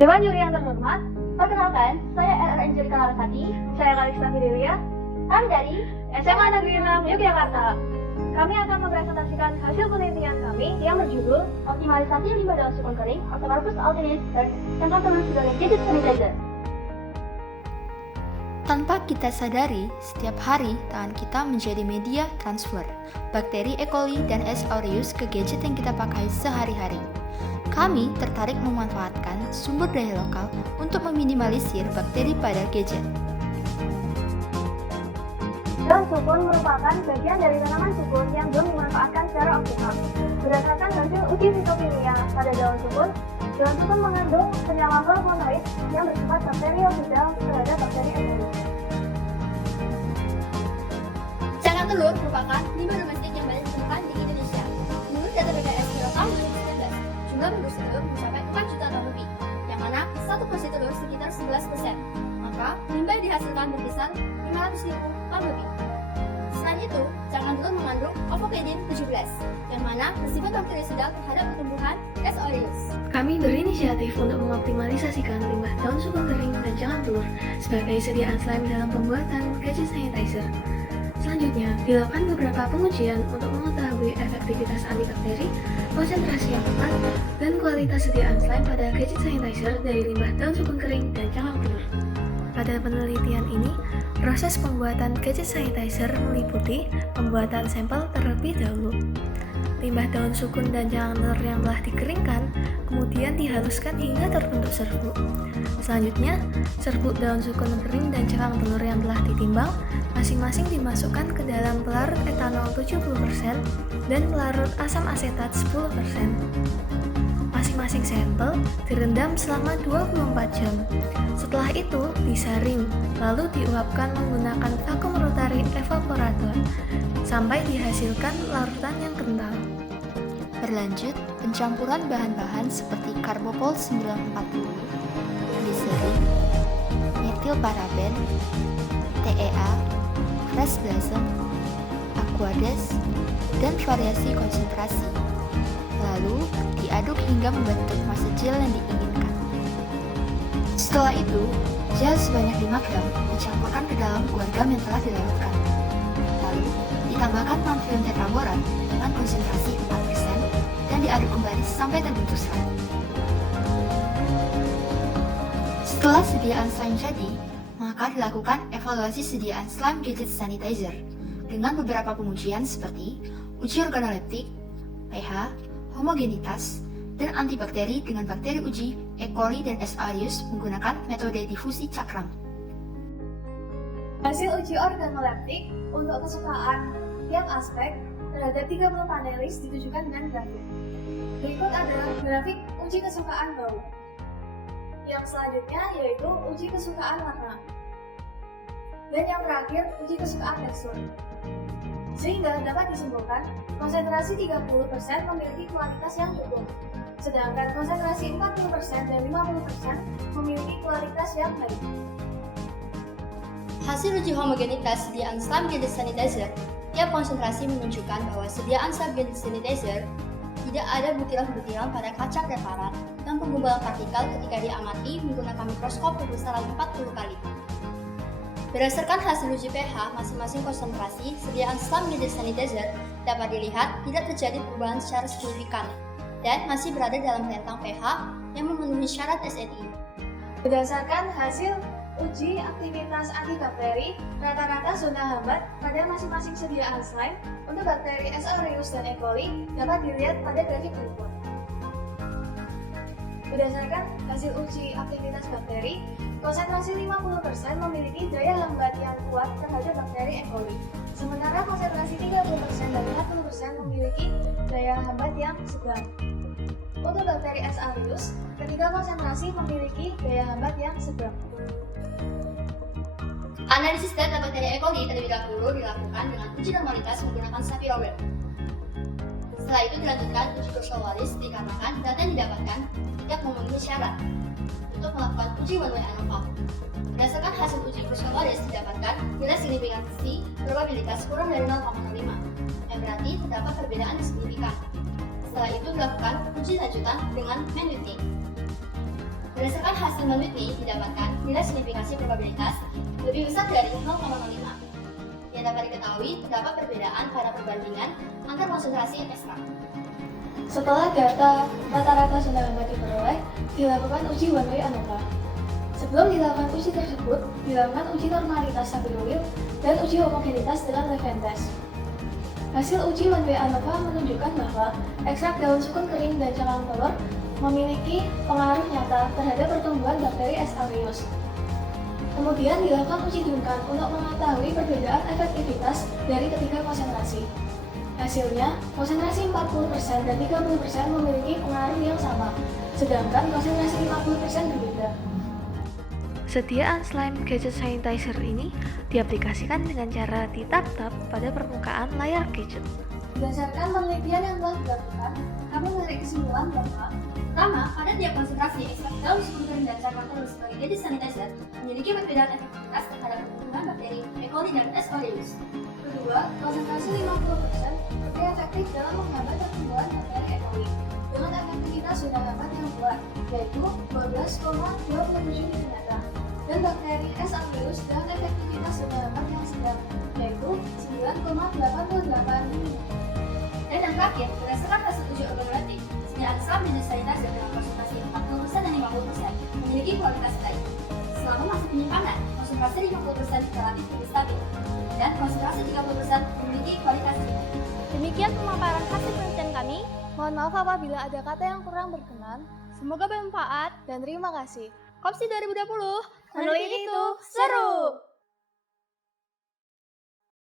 Dewan juri yang terhormat, Perkenalkan, saya RR Angelika Larasati. saya Kalista Fidelia, Kami dari SMA Negeri 6 Yogyakarta. Kami akan mempresentasikan hasil penelitian kami yang berjudul optimalisasi limbah daun sukun kering atau Corpus Alternate yang terkenal sebagai gadget sanitizer. Tanpa kita sadari, setiap hari tangan kita menjadi media transfer bakteri E. coli dan S. aureus ke gadget yang kita pakai sehari-hari. Kami tertarik memanfaatkan sumber daya lokal untuk meminimalisir bakteri pada gadget. daun sukun merupakan bagian dari tanaman sukun yang belum dimanfaatkan secara optimal. Berdasarkan hasil uji fitokimia pada daun sukun mengandung senyawa flavonoid yang bersifat bakteriofidal terhadap bakteri E. coli. Cangkang telur merupakan limbah domestik yang banyak ditemukan di Indonesia. Menurut data BKS tahun 2019, jumlah produksi telur mencapai 4 juta ton lebih, yang mana satu porsi telur sekitar 11%. Maka, limbah yang dihasilkan berkisar 500.000 ton lebih. Selain itu, cangkang telur mengandung ovocadin 17, yang mana bersifat bakterisidal terhadap pertumbuhan S. aureus. Kami berinisiatif untuk mengoptimalisasikan limbah daun sukun kering dan cangkang telur sebagai sediaan slime dalam pembuatan gadget sanitizer. Selanjutnya, dilakukan beberapa pengujian untuk mengetahui efektivitas antibakteri, konsentrasi yang tepat, dan kualitas sediaan slime pada gadget sanitizer dari limbah daun sukun kering dan cangkang telur. Pada penelitian ini, proses pembuatan gadget sanitizer meliputi pembuatan sampel terlebih dahulu. Limbah daun sukun dan cangkang telur yang telah dikeringkan kemudian dihaluskan hingga terbentuk serbuk. Selanjutnya, serbuk daun sukun kering dan cangkang telur yang telah ditimbang masing-masing dimasukkan ke dalam pelarut etanol 70% dan pelarut asam asetat 10%. Masing-masing sampel direndam selama 24 jam. Setelah itu disaring, lalu diuapkan menggunakan vakum rotary evaporator sampai dihasilkan larutan yang kental. Berlanjut, pencampuran bahan-bahan seperti karbopol 940, gliserin, metilparaben, TEA, fresh blossom, aquades, dan variasi konsentrasi. Lalu, diaduk hingga membentuk massa gel yang diinginkan. Setelah itu, gel sebanyak 5 gram dicampurkan ke dalam guar-gam yang telah dilarutkan. Lalu, ditambahkan panfilm tetraborat dengan konsentrasi 4% dan diaduk kembali sampai terbentuk slime. Setelah sediaan slime jadi, maka dilakukan evaluasi sediaan slime gadget sanitizer dengan beberapa pengujian seperti uji organoleptik, pH, homogenitas, dan antibakteri dengan bakteri uji E. coli dan S. aureus menggunakan metode difusi cakram. Hasil uji organoleptik untuk kesukaan tiap aspek terhadap 30 panelis ditujukan dengan grafik. Berikut adalah grafik uji kesukaan bau. Yang selanjutnya yaitu uji kesukaan warna. Dan yang terakhir uji kesukaan tekstur. Sehingga dapat disimpulkan, konsentrasi 30% memiliki kualitas yang cukup, sedangkan konsentrasi 40% dan 50% memiliki kualitas yang baik. Hasil uji homogenitas sediaan slime gadget sanitizer, tiap konsentrasi menunjukkan bahwa sediaan slime gadget sanitizer tidak ada butiran-butiran pada kaca preparat dan penggumpalan partikel ketika diamati menggunakan mikroskop berbesaran 40 kali. Berdasarkan hasil uji pH masing-masing konsentrasi, sediaan slime gadget sanitizer dapat dilihat tidak terjadi perubahan secara signifikan dan masih berada dalam rentang pH yang memenuhi syarat SNI. Berdasarkan hasil uji aktivitas antibakteri, rata-rata zona hambat pada masing-masing sediaan slime untuk bakteri S. aureus dan E. coli dapat dilihat pada grafik berikut. Berdasarkan hasil uji aktivitas bakteri, konsentrasi 50% memiliki daya hambat yang kuat terhadap bakteri E. coli, sementara konsentrasi 30% dan 40% memiliki daya hambat yang sedang. Untuk bakteri S. aureus, ketiga konsentrasi memiliki daya hambat yang sedang. Analisis data bakteri E. coli terlebih dahulu dilakukan dengan uji normalitas menggunakan Sapir-Whorf. Setelah itu dilanjutkan uji Cursor-Wallis dikarenakan data yang didapatkan tidak memenuhi syarat untuk melakukan uji one-way ANOVA. Berdasarkan hasil uji Cursor-Wallis didapatkan nilai signifikansi probabilitas kurang dari 0,05, yang berarti terdapat perbedaan yang signifikan. Setelah itu dilakukan uji lanjutan dengan Mann-Whitney. Berdasarkan hasil meneliti didapatkan nilai signifikasi probabilitas lebih besar dari 0,05. Yang dapat diketahui terdapat perbedaan pada perbandingan antar konsentrasi ekstrak. Setelah data rata-rata zona gamma diperoleh, dilakukan uji one way ANOVA. Sebelum dilakukan uji tersebut, dilakukan uji normalitas Sabine-Wheel dan uji homogenitas dengan Leventhes. Hasil uji one way ANOVA menunjukkan bahwa ekstrak daun sukun kering dan cangkang telur memiliki pengaruh nyata terhadap pertumbuhan bakteri S. aureus. Kemudian dilakukan uji Duncan untuk mengetahui perbedaan efektivitas dari ketiga konsentrasi. Hasilnya, konsentrasi 40% dan 30% memiliki pengaruh yang sama, sedangkan konsentrasi 50% berbeda. Sediaan slime gadget sanitizer ini diaplikasikan dengan cara ditap-tap pada permukaan layar gadget. Berdasarkan penelitian yang telah dilakukan, kami menarik kesimpulan bahwa Pertama, pada tiap konsentrasi ekstrak daun sukun kering dan cangkang telur sebagai gadget sanitizer memiliki perbedaan efektivitas terhadap pertumbuhan bakteri E. coli dan S. aureus. kedua, konsentrasi 50% lebih efektif dalam menghambat pertumbuhan bakteri E. coli dengan efektivitas zona gamma yang kuat, yaitu 12,27 mg, dan bakteri S. aureus dengan efektivitas zona gamma yang sedang, yaitu 9,88 mg. Dan yang terakhir, berdasarkan hasil uji organoleptik, sediaan slime gadget sanitizer dengan konsentrasi 40% dan 50% memiliki kualitas baik. Selama masa penyimpanan, konsentrasi 50% relatif lebih stabil, dan konsentrasi 30% memiliki kualitas tinggi. Demikian pemaparan hasil penelitian kami. Mohon maaf apabila ada kata yang kurang berkenan. Semoga bermanfaat dan terima kasih. Kopsi 2020, meneliti itu seru!